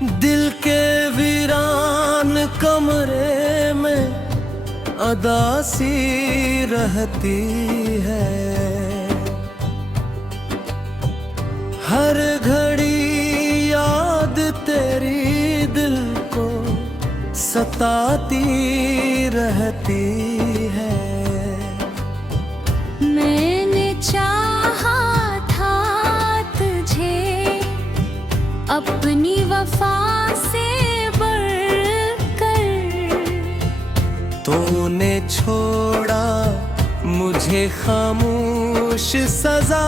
दिल के वीरान कमरे में अदासी रहती है। हर घड़ी याद तेरी दिल को सताती रहती है। मैंने चाहा था तुझे अपनी वफा से बढ़कर, तूने छोड़ा मुझे खामोश सजा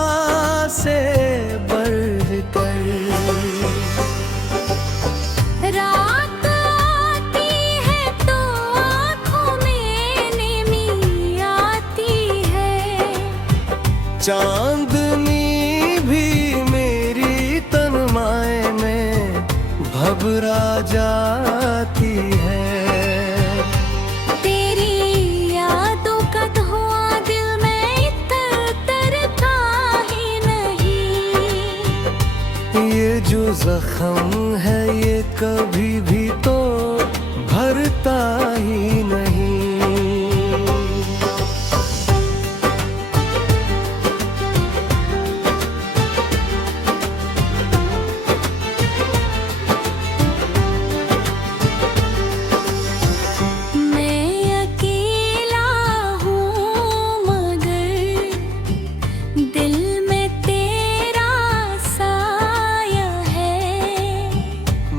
से बढ़कर। रात आती है तो आँखों में नमी आती है, चांदनी भी मेरी तन्माए में घबरा जाती है। तेरी यादों का धुआं दिल में तरता ही नहीं। ये जो जख्म है ये कभी भी तो भरता ही नहीं।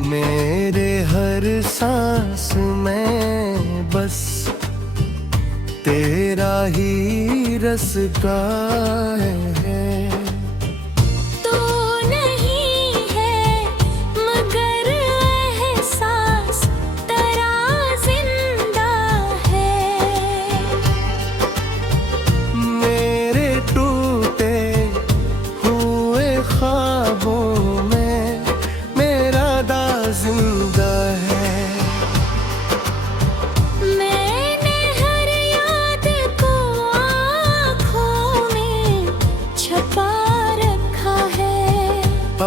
मेरे हर सांस में बस तेरा ही रास्ता है। तू नहीं है मगर एहसास तेरा जिंदा है। मेरे टूटे हुए ख्वाबों में मेरा दाग जिंदा है। मैंने हर याद को आँखों में छुपा रखा है।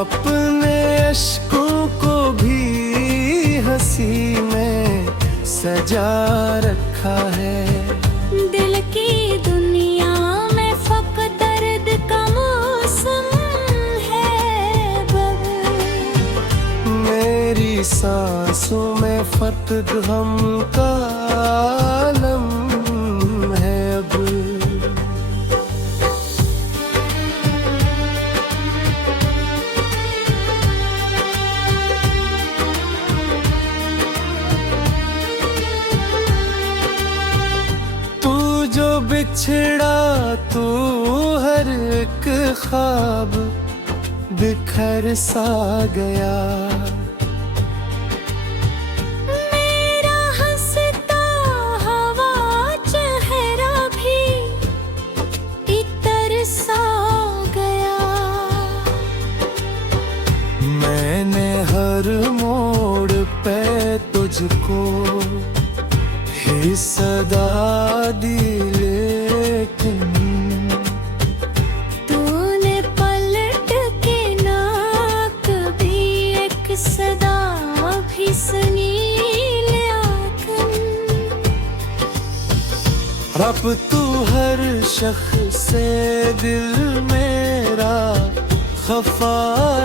अपने अश्कों को भी हंसी में सजा रखा है। दिल की दुनिया में फकत दर्द का मौसम है बब। मेरी सांसों में फत गम का आलम है अब। तू जो बिछड़ा तू हर एक ख्वाब बिखर सा गया। मेरा हंसता हवा चेहरा भी इतर सा गया। मैंने हर मोड़ पे तुझको ही सदा दी, लेकिन तूने पलट के ना कभी एक सदा भी सुनी लेकिन। अब तू हर शख्स से दिल मेरा खफा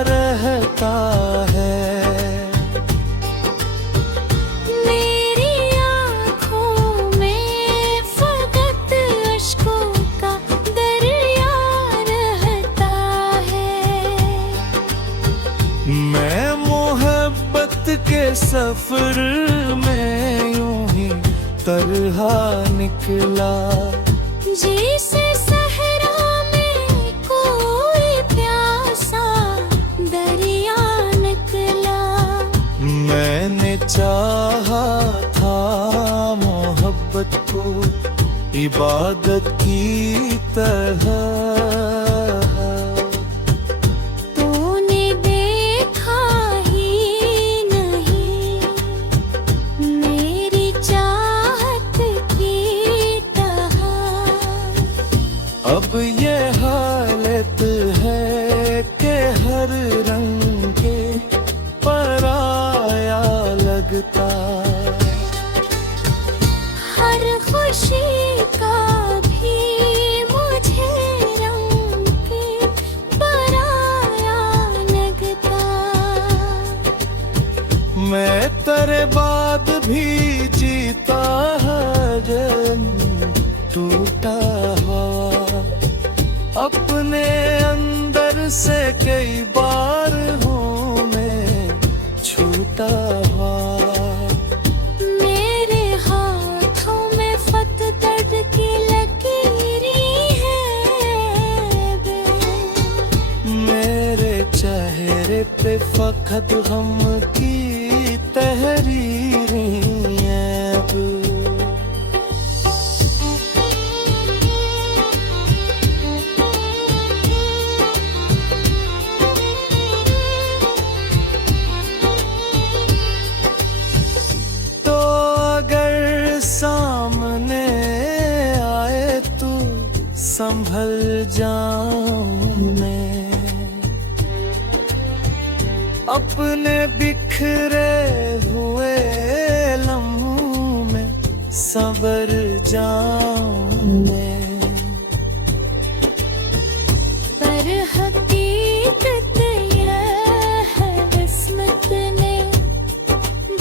रहता है। मेरी आँखों में फकत अश्कों का दरिया रहता है। मैं मोहब्बत के सफर में यूं ही तरहा निकला। जैसे सहरा में कोई प्यासा दरिया निकला। मैंने चाहा था मोहब्बत को इबादत की तरह। तूने देखा ही नहीं मेरी चाहत की तरह। अब ये हालत है कि हर रंग के परा अपने अंदर से कई बार हूँ मैं छूटा हुआ। मेरे हाथों में फत दर्द की लकीरें हैं मेरे चेहरे पे फकत गम की तहरीरें हैं अब। सामने आए तू संभल जाऊं मैं, अपने बिखरे हुए लम्हों में संवर जाऊं मैं। पर हकीकत यह है किस्मत ने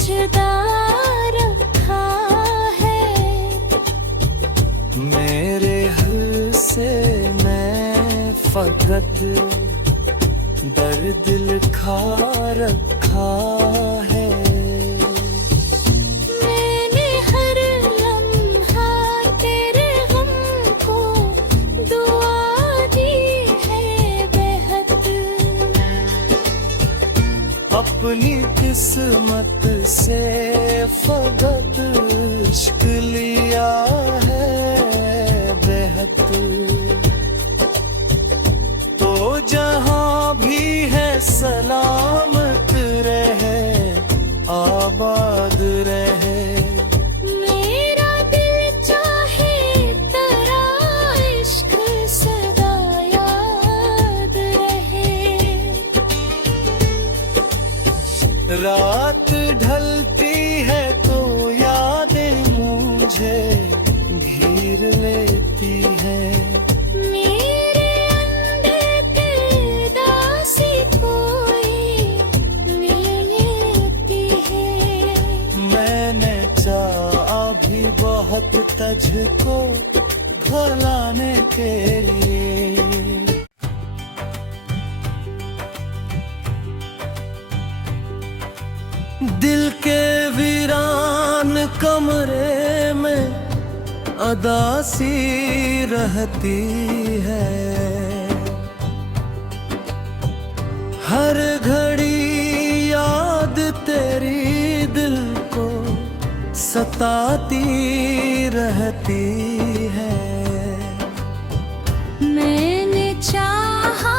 जुदा रखा मेरे से मैं फकत दर्द लिखा रखा है। मैंने हर लम्हा तेरे गम को दुआ दी है बेहद। अपनी किस्मत से फकत इश्क लिया है बेहद। तो जहां भी है सलामत रहे आबाद रहे। मेरा दिल चाहे तेरा इश्क सदा याद रहे। रात ढलती है तो यादें मुझे घेर लेती है। मेरे अंदर के दासी कोई मिल लेती है। मैंने चाहा भी बहुत तुझको भुलाने के लिए। दिल के वीरान कमरे में अदासी रहती है। हर घड़ी याद तेरी दिल को सताती रहती है। मैंने चाहा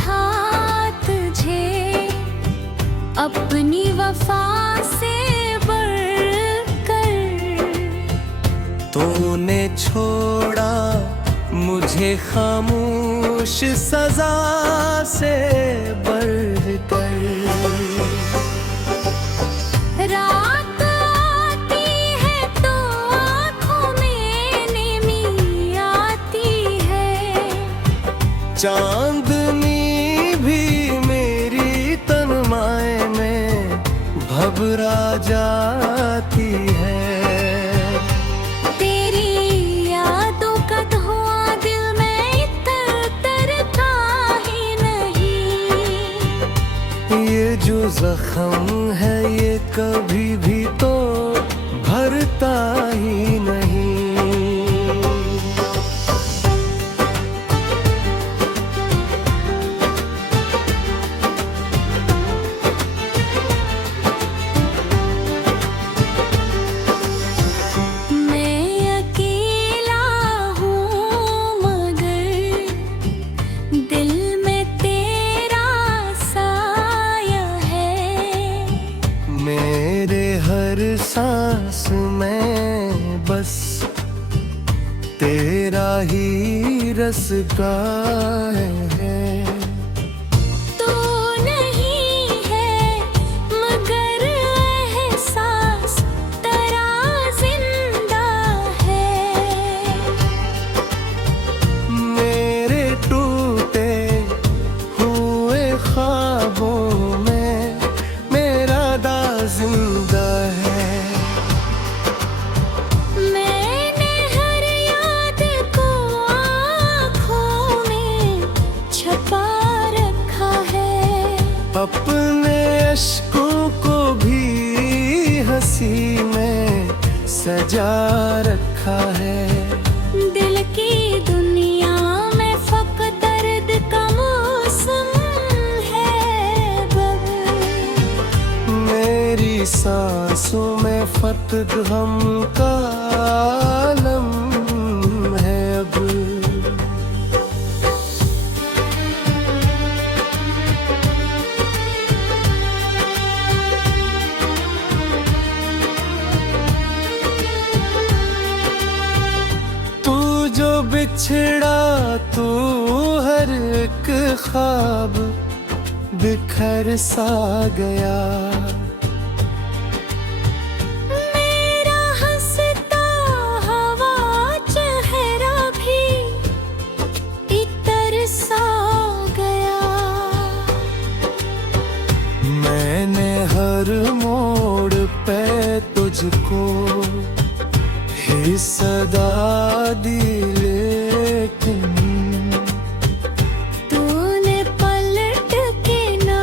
था तुझे अपनी वफा से बढ़कर। तूने छोड़ा मुझे खामोश सजा से बढ़कर। रात आती है तो आँखों में नींद आती है। चांदनी भी मेरी तन्माए में घबरा जाती है। तेरी यादों का धुआं दिल में तरता ही नहीं। ये जो जख्म है ये कभी भी तो भरता ही नहीं। सांस में बस तेरा ही रस्ता है। तू नहीं है मगर एहसास तेरा जिंदा है। मेरे टूटे हुए ख्वाबों में मेरा दाग जिंदा है। मैंने हर याद को आँखों में सजा रखा है। दिल की दुनिया में फकत दर्द का मौसम है बब। मेरी सांसों में फकत गम का आलम है अब। जो बिछड़ा तू हर एक ख्वाब बिखर सा गया। मेरा हंसता हवा चेहरा भी इतर सा गया। मैंने हर मोड़ पे तुझको ही सदा दी, लेकिन तूने पलट के ना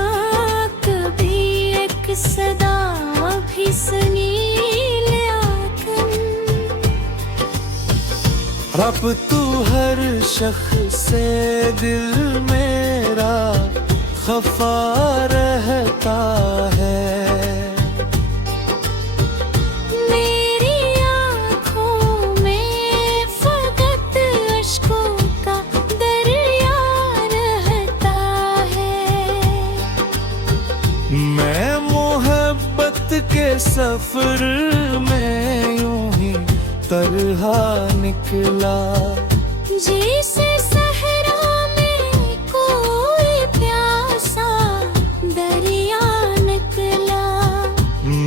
कभी एक सदा भी सुनी लेकिन। अब तू हर शख्स से दिल मेरा खफा रहता है। मैं मोहब्बत के सफर में यूं ही तरहा निकला। जैसे सहरा में कोई प्यासा दरिया निकला।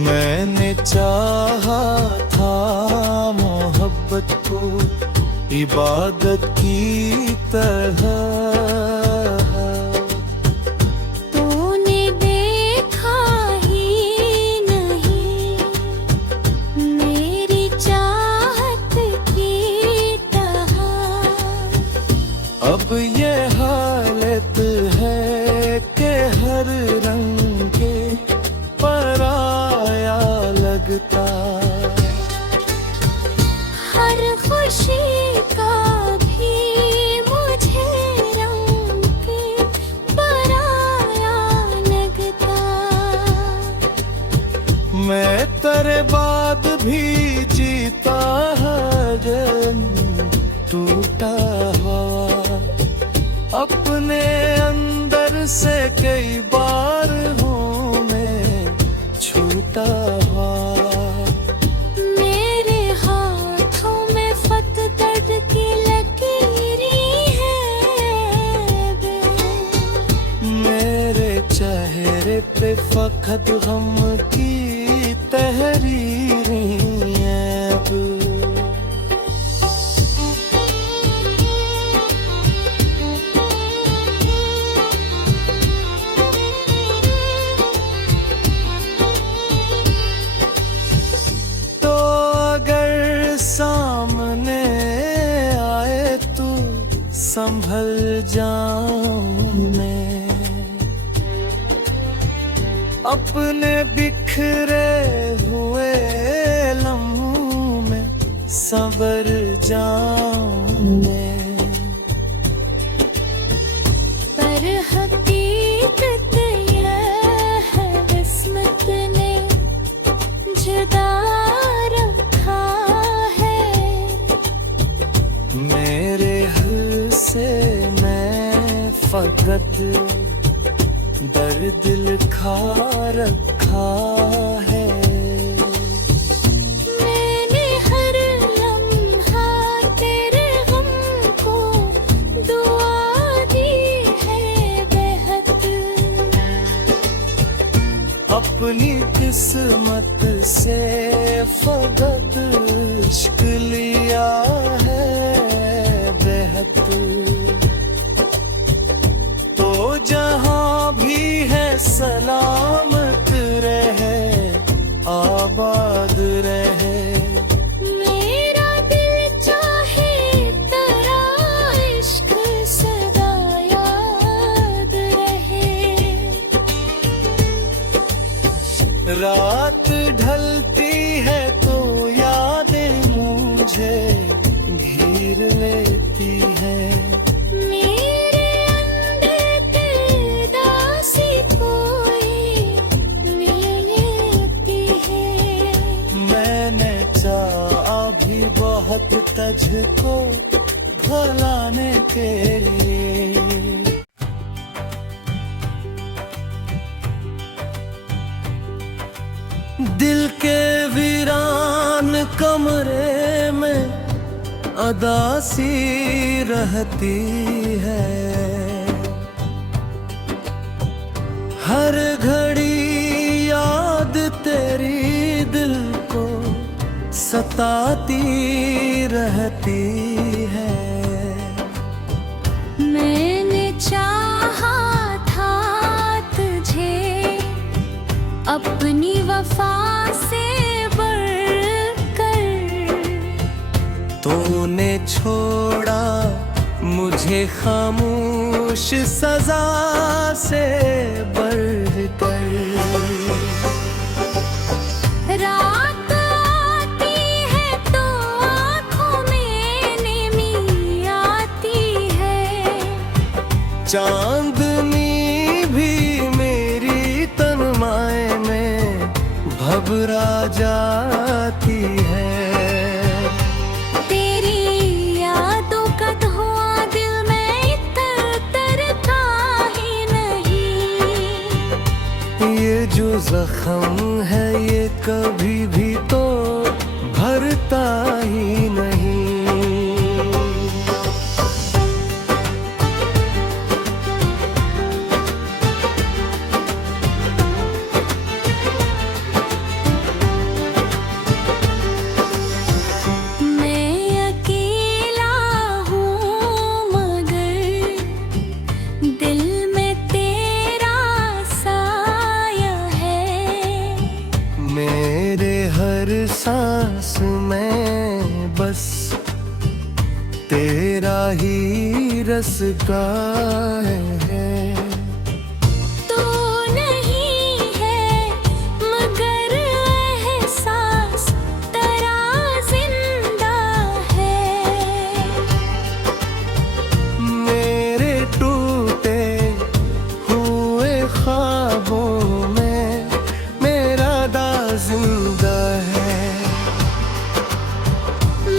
मैंने चाहा था मोहब्बत को इबादत की तरह। अब ये हालत है कि हर रंग के पराया लगता। हर खुशी का भी मुझे रंग के पराया लगता। मैं तेरे बाद भी जीता हर टूटा हुआ। अपने अंदर से कई बार हूँ मैं छूटा हुआ। मेरे हाथों में फत दर्द की लकीरें हैं। मेरे चेहरे पे फकत गम की तहरीरें हैं अब। सामने आए तू संभल जाऊं मैं। अपने बिखरे हुए लम्हों में संवर जाऊं मैं। पर हकीकत यह है किस्मत ने जुदा रखा है। मेरे से मैं फकत दर्द लिखा रखा है। मैंने हर लम्हा तेरे गम को दुआ दी है बेहद। अपनी किस्मत से फकत इश्क लिया है बेहद। तो जहां भी है सलामत रहे आबाद रहे। मेरा दिल चाहे तेरा इश्क सदा याद रहे। रात ढलती है तो यादें तुझको भुलाने के लिए। दिल के वीरान कमरे में अदासी रहती है, हर घड़ी याद तेरी दिल को सताती रहती है। मैंने चाहा था तुझे अपनी वफा से बढ़कर, तूने छोड़ा मुझे खामोश सजा से बढ़कर। रात आती है तो आँखों में नमी आती है, चांदनी भी मेरी तन्माए में घबरा जाती है। तेरी यादों का धुआं दिल में तरता ही नहीं। ये जो जख्म है ये कभी भी तो भरता ही नहीं। मेरे हर सांस में बस तेरा ही रास्ता है। तू नहीं है मगर एहसास तेरा जिंदा है। मेरे टूटे हुए ख्वाबों में मेरा दाग जिंदा है।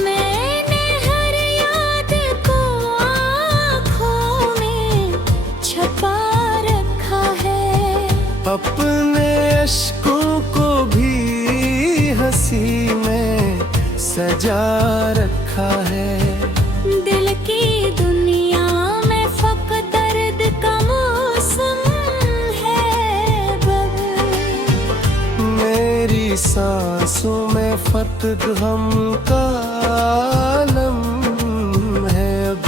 मैंने हर याद को आँखों में छुपा रखा है, अपने अश्कों को भी हंसी में सजा रखा है। दिल की दुनिया में फक़्त दर्द का मौसम है बब। मेरी सांसों में फक़्त गम का आलम है अब।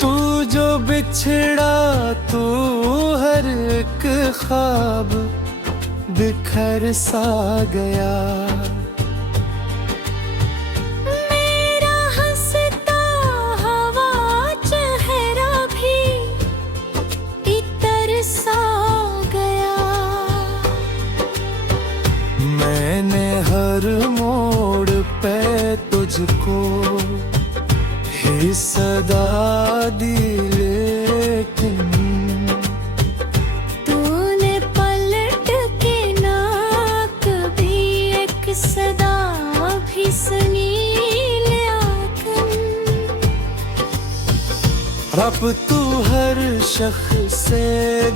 तू जो बिछड़ा तू हर एक ख्वाब बिखर सा गया। मेरा हंसता हवा चेहरा भी इतर सा गया। मैंने हर मोड़ पे तुझको ही सदा दी, लेकिन तूने पलट के ना कभी एक सदा भी सुनी लेकिन। अब तू हर शख्स से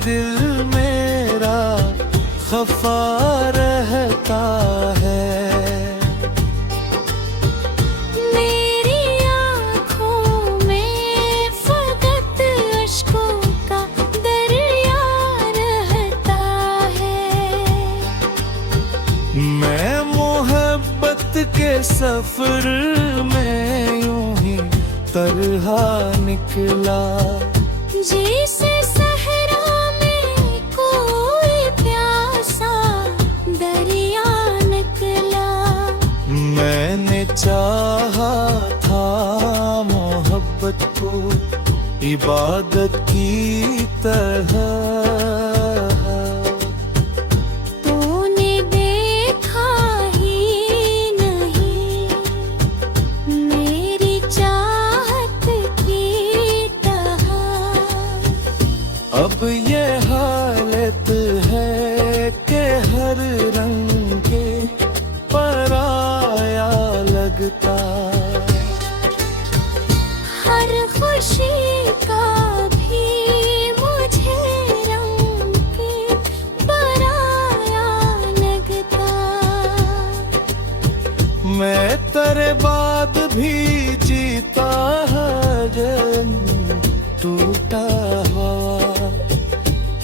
दिल मेरा खफा रहता है। मेरी आँखों में फक़्त अश्कों का दरिया रहता है। मैं मोहब्बत के सफर में यूं ही तरहा निकला। जैसे सहरा में कोई प्यासा दरिया निकला। मैंने चाहा था मोहब्बत को इबादत की तरह। तूने देखा ही नहीं मेरी चाहत की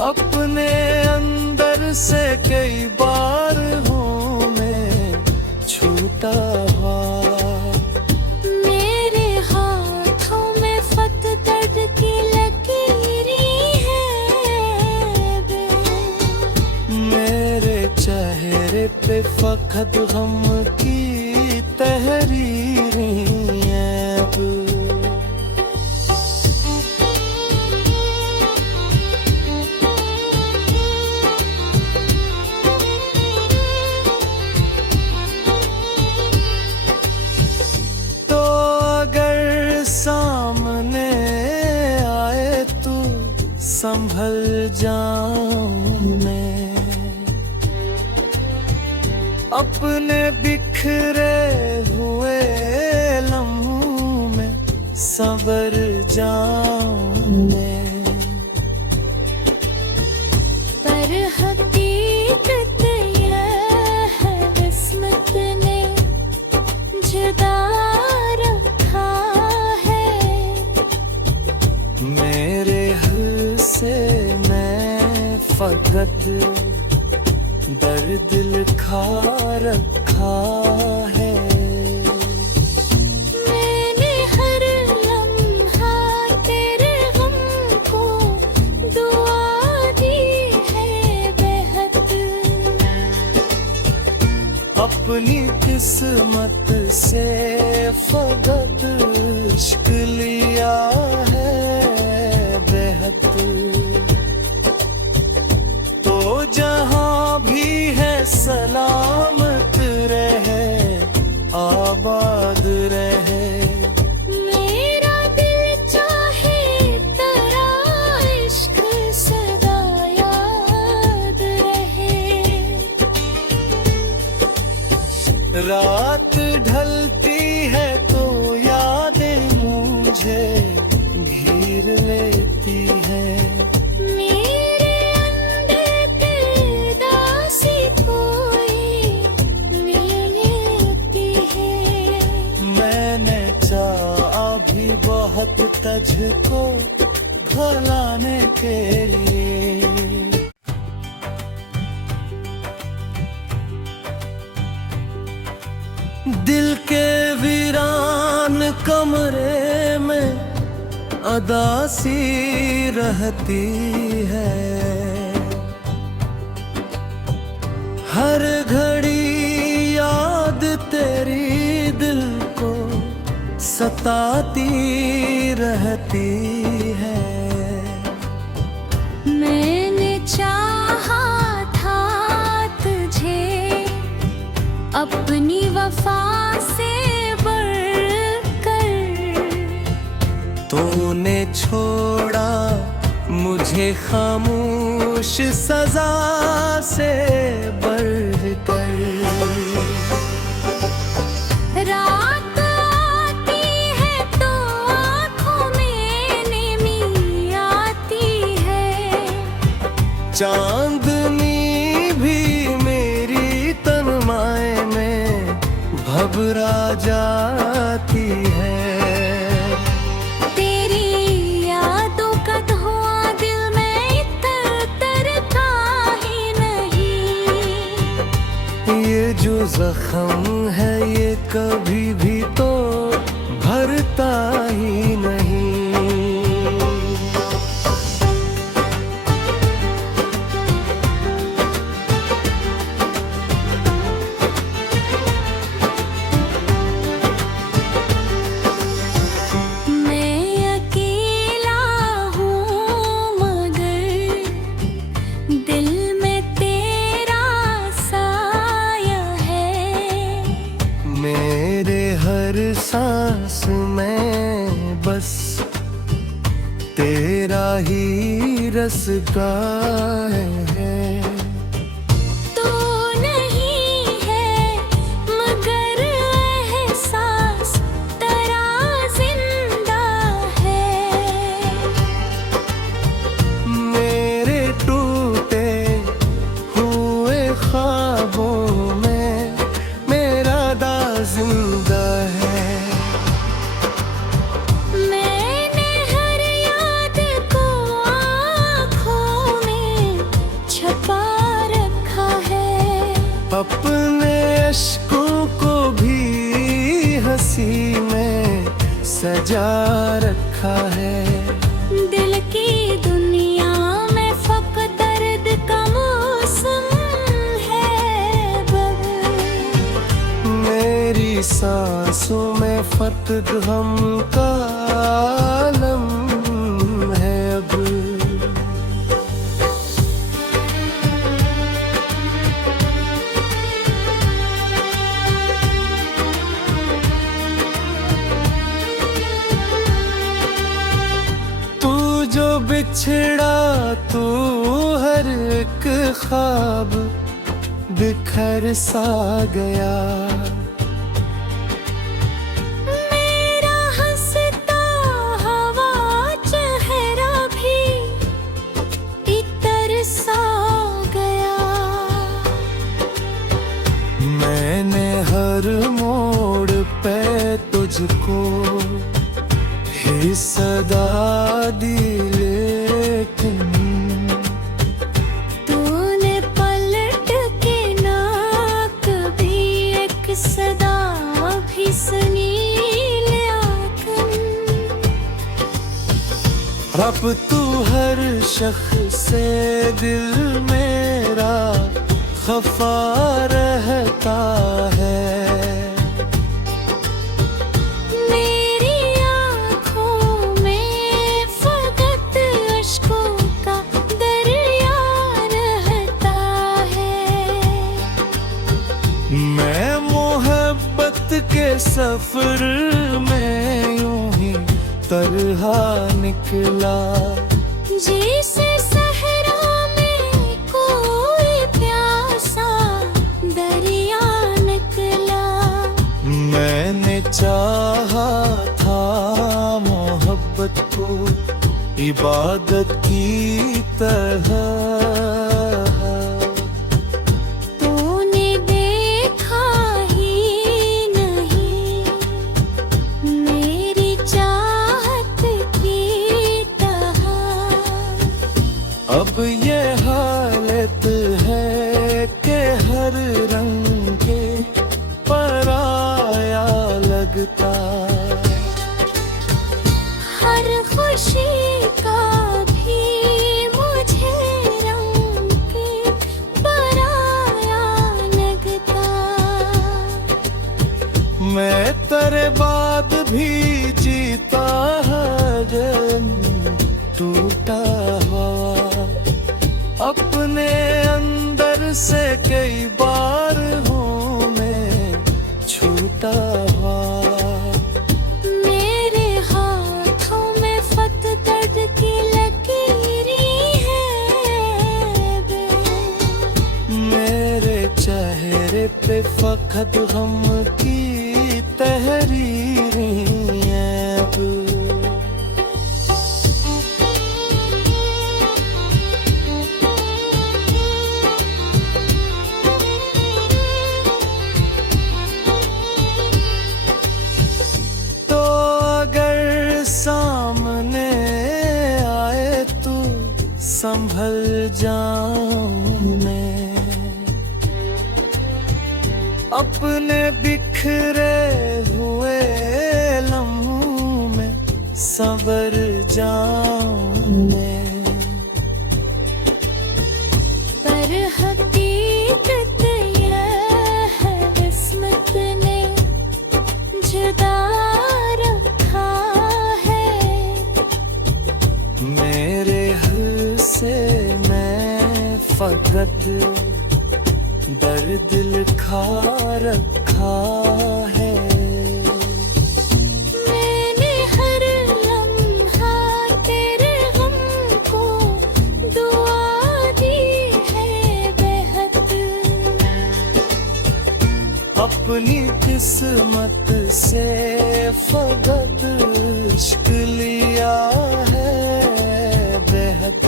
अपने अंदर से कई बार हूँ मैं छूटा हुआ। मेरे हाथों में फत दर्द की लकीरें हैं मेरे चेहरे पे फकत गम की तहरीरें हैं अब। सामने आए तू संभल जाऊं मैं, अपने बिखरे हुए लम्हों में संवर जाऊं मैं। पर हकीकत यह है किस्मत ने जुदा रखा मेरे हल से मैं फकत दर्द लिखा रखा है। मैंने हर लम्हा तेरे गम को दुआ दी है बेहद। अपनी किस्मत से फकत इश्क लिया है बेहद। तो जहां भी है सलामत रहे आबाद रहे। मेरा दिल चाहे तेरा इश्क सदा याद रहे। रात ढलती है तो यादें मुझे घेर लेती है। मेरे अंदर पेदासी कोई मिल लेती है। मैंने चाहा भी बहुत तुझको भुलाने के लिए। दिल के वीरान कमरे में अदासी रहती है। हर घड़ी याद तेरी दिल को सताती रहती है। मैंने चाहा था तुझे अपनी वफा से बढ़कर। तूने छोड़ा मुझे खामोश सजा से बढ़कर। रात आती है तो आँखों में नमी आती है। चांदनी भी मेरी तन्माए में घबरा जाती है। तेरी यादों का धुआं दिल में तरता ही नहीं। ये जो जख्म है ये कभी भी तो भरता ही नहीं। सांस में बस तेरा ही रस्ता है। तो नहीं है मगर एहसास तेरा जिंदा है। मेरे टूटे हुए ख्वाबों में मेरा दाग जिंदा है। मैंने हर याद को आँखों में सजा रखा है। दिल की दुनिया में फक़्त दर्द का मौसम है बब। मेरी सांसों में फक़्त गम का आलम है अब। जो बिछड़ा तू हर एक ख्वाब बिखर सा गया। मेरा हंसता हवा चेहरा भी इतर सा गया। मैंने हर मोड़ पे तुझको ही सदा दी, लेकिन तूने पलट के ना कभी एक सदा भी सुनी लेकिन। अब तू हर शख्स से दिल मेरा खफा रहता है। मैं मोहब्बत के सफर में यूं ही तरहा निकला। जैसे सहरा में कोई प्यासा दरिया निकला। मैंने चाहा था मोहब्बत को इबादत की तरह। अब ये हालत है कि हर रंग के पराया लगता। हर खुशी का भी मुझे रंग के पराया लगता। मैं तेरे बाद भी जीता हर टूटा हुआ। अपने अंदर से कई बार हूँ मैं छूटा हुआ। मेरे हाथों में फक़्त दर्द की लकीरें हैं। मेरे चेहरे पे फक़्त गम की तहरीरें हैं अब। सामने आए तू संभल जाऊं मैं। अपने बिखरे हुए लम्हों में संवर जाऊं मैं। पर हकीकत यह है किस्मत ने जुदा रखा है। मेरे से मैं फक़्त दर्द लिखा रखा है। मैंने हर लम्हा तेरे गम को दुआ दी है बेहद। अपनी किस्मत से फक़्त इश्क लिया है बेहद।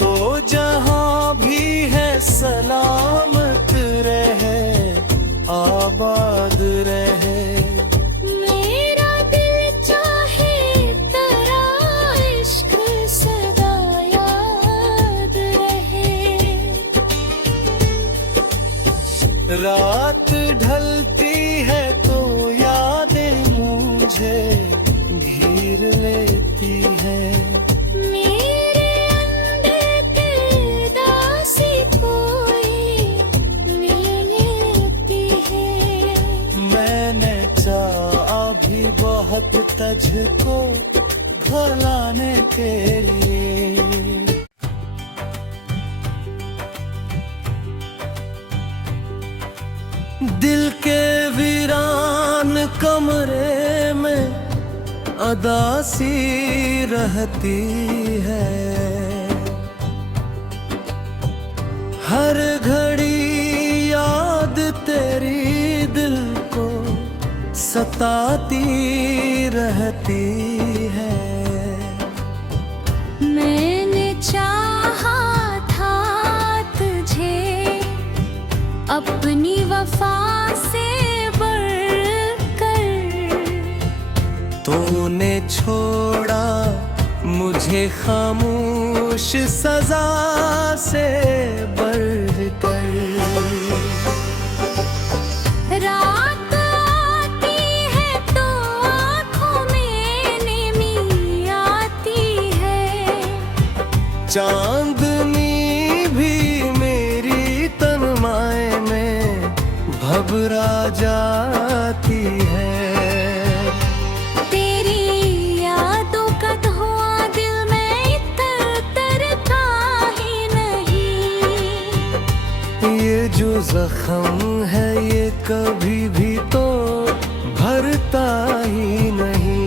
तो जहां भी है सलामत रहे, आबाद रहे। मेरा दिल चाहे तेरा इश्क सदा याद रहे। रात ढलती है तो यादें तुझको भुलाने के लिए। दिल के वीरान कमरे में अदासी रहती है, हर घड़ी याद तेरी दिल को सताती रहती है। मैंने चाहा था तुझे अपनी वफा से बढ़कर, तूने छोड़ा मुझे खामोश सजा से बढ़कर। रात आती है तो आँखों में नींद आती है, चांदनी भी मेरी तन्माए में घबरा जाती है। तेरी यादों का धुआं दिल में तरता ही नहीं। ये जो जख्म है ये कभी भी तो भरता ही नहीं।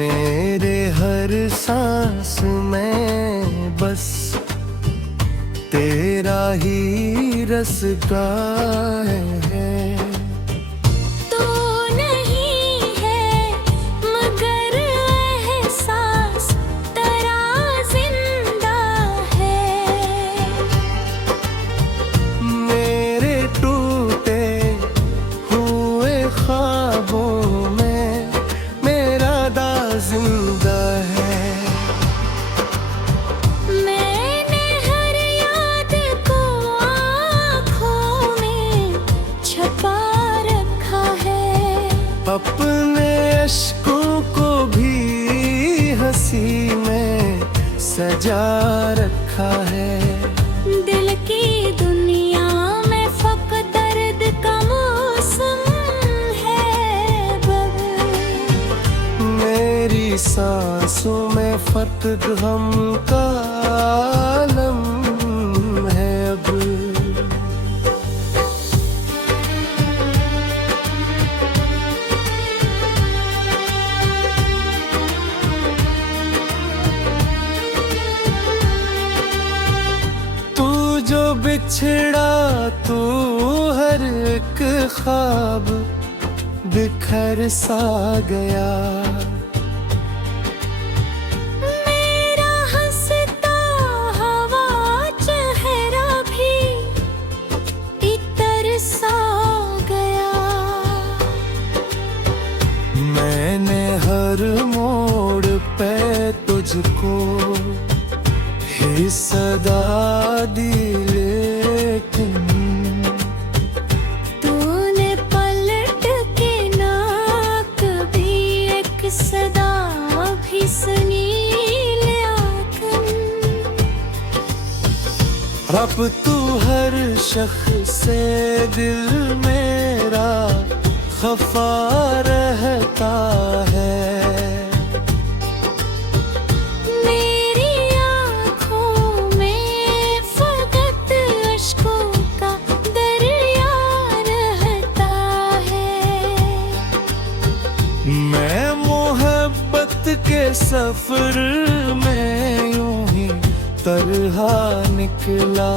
मेरे हर सांस में बस तेरा ही रास्ता है। तू नहीं है मगर एहसास तेरा जिंदा है। मेरे टूटे हुए ख्वाबों में मेरा दाग जिंदा है। मैंने हर याद को आँखों में छुपा रखा है, अपने अश्कों को भी हंसी में सजा रखा है। दिल की दुनिया में फकत दर्द का मौसम है बब। मेरी सांसों में फर्क गम का आलम है अब। तू जो बिछड़ा तू हर एक ख्वाब बिखर सा गया। मेरा हंसता हवा चेहरा भी इतर सा गया। मैंने हर मोड़ पे तुझको ही सदा दी, लेकिन तूने पलट के ना कभी एक सदा भी सुनी लेकिन। अब तू हर शख्स से दिल मेरा खफा रहता है। मेरी आँखों में फकत अश्कों का दरिया रहता है। मैं मोहब्बत के सफर में यूं ही तरहा निकला।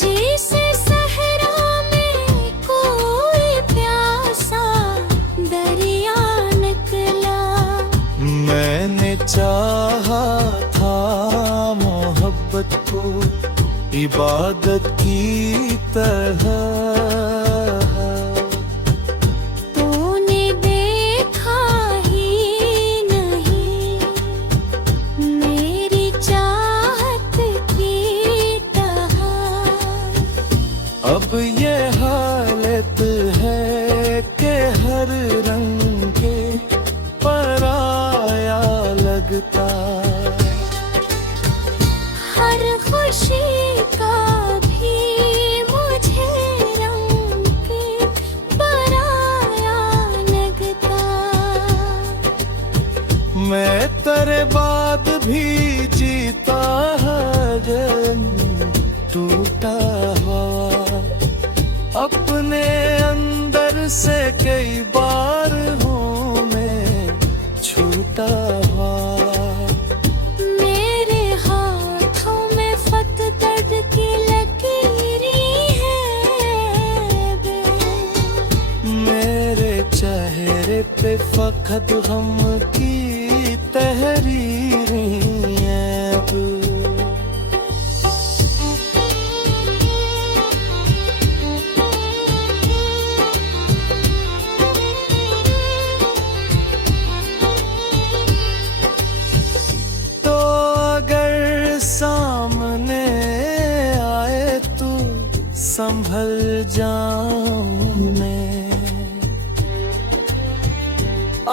जैसे सहरा में कोई प्यासा दरिया निकला। मैंने चाहा था मोहब्बत को इबादत की तरह। तूने देखा ही नहीं मेरी चाहत की अपने अंदर से कई बार हूँ मैं छूटा हुआ। मेरे हाथों में फत दर्द की लकीरें हैं मेरे चेहरे पे फकत गम की तहरीरें हैं अब। तो अगर सामने आए तो संभल जाऊं मैं,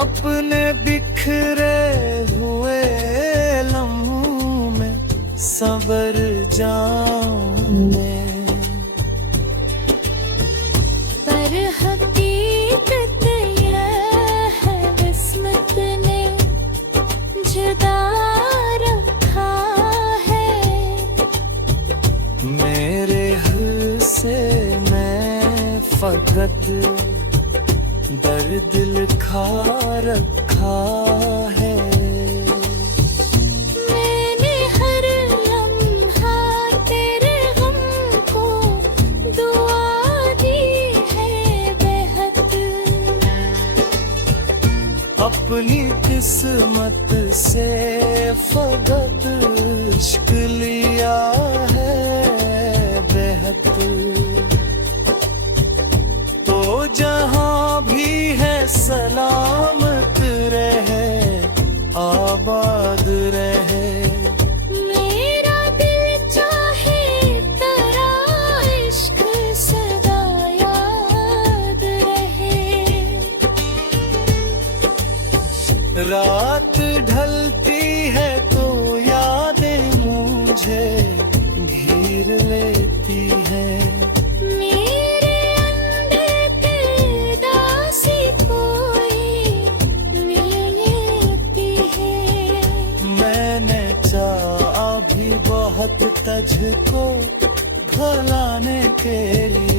अपने बिखरे हुए लम्हों में संवर जाऊं मैं। पर हकीकत यह है किस्मत ने जुदा रखा है मेरे हिस्से में फकत दर्द लिखा रखा है। मैंने हर लम्हा तेरे गम को दुआ दी है बेहद। अपनी किस्मत से फकत इश्क लिया है बेहद। तो जहां भी है सलामत रहे आबाद रहे। मेरा दिल चाहे तेरा इश्क सदा याद रहे। रात ढलती है तो यादें मुझे घेर लेती है। मेरे अंदर पेदासी कोई मिल लेती है। मैंने चाहा भी बहुत तुझको भुलाने के लिए।